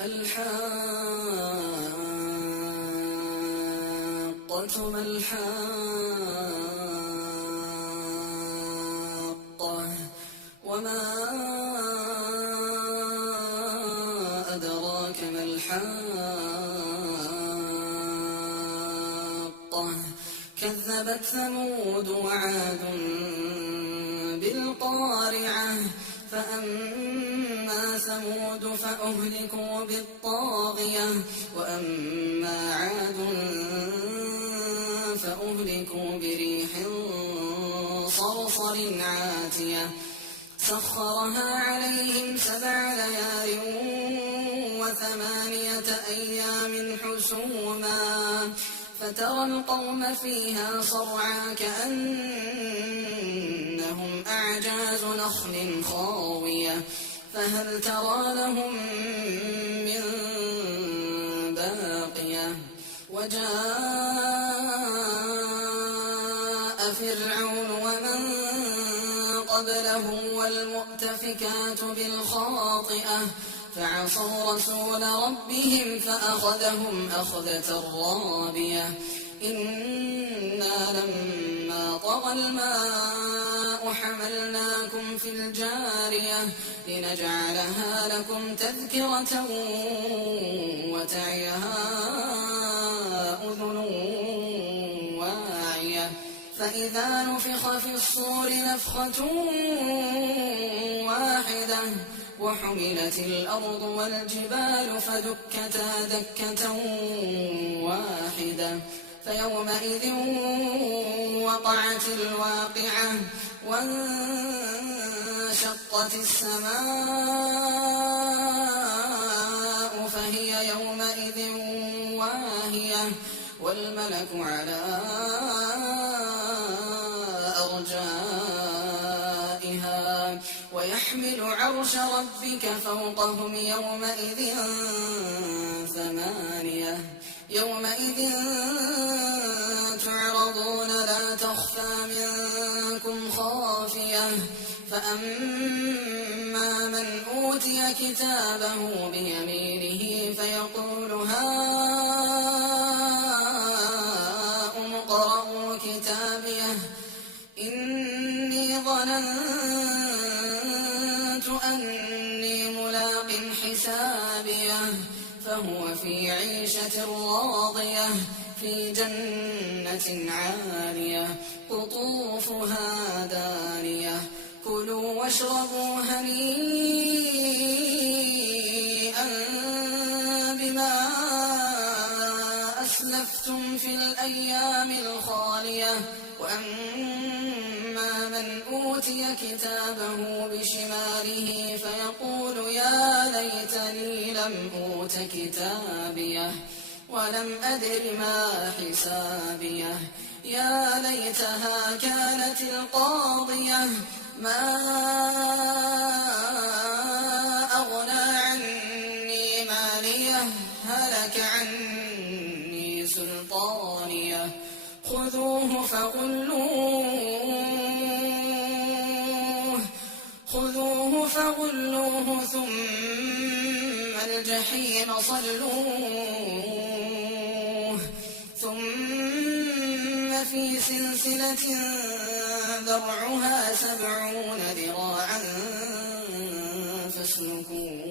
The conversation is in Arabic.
الحاقة ما الحاقة وما أدراك ما الحاقة كذبت ثمود وعاد بالقارعة فأما ثمود فأهلكوا بالطاغية وأما عاد فأهلكوا بريح صرصر عاتية سخرها عليهم 7 ليال و8 أيام حسوما فترى القوم فيها صرعى كأنهم أعجاز نخل خاوية فهل ترى لهم من باقية وجاء فرعون ومن قبله والمؤتفكات بالخاطئة فعصوا رسول ربهم فأخذهم أخذة رابية إنا لما طغى الماء حملناكم في الجارية لنجعلها لكم تذكرة وتعيها أذن واعية فإذا نفخ في الصور نفخة واحدة وحملت الأرض والجبال فدكتا دكة واحدة فيومئذ وقعت الواقعة وانشقت السماء فهي يومئذ واهية والملك على أرجائها ويحمل عرش ربك فوقهم يومئذ 8 يومئذ تعرضون لا تخفى منكم خافية فأما من أوتي كتابه بيمينه فيقول هاؤم اقرءوا كتابيه إني ظننت أني ملاق حسابيه فهو في عيشة راضية في جنة عالية قطوفها دانية كلوا واشربوا هنيئا بما أسلفتم في الأيام الخالية وأما من أوتي كتابه بشماله فيقول يا ليتني لم أوت كتابيه ولم أدر ما حسابيه يا ليتها كانت القاضية ما أغنى عني ماليه هلك عني سلطانيه خذوه فغلوه ثم الجحيم صلوه ثم في سلسلة ذرعها 70 ذراعا فاسلكوه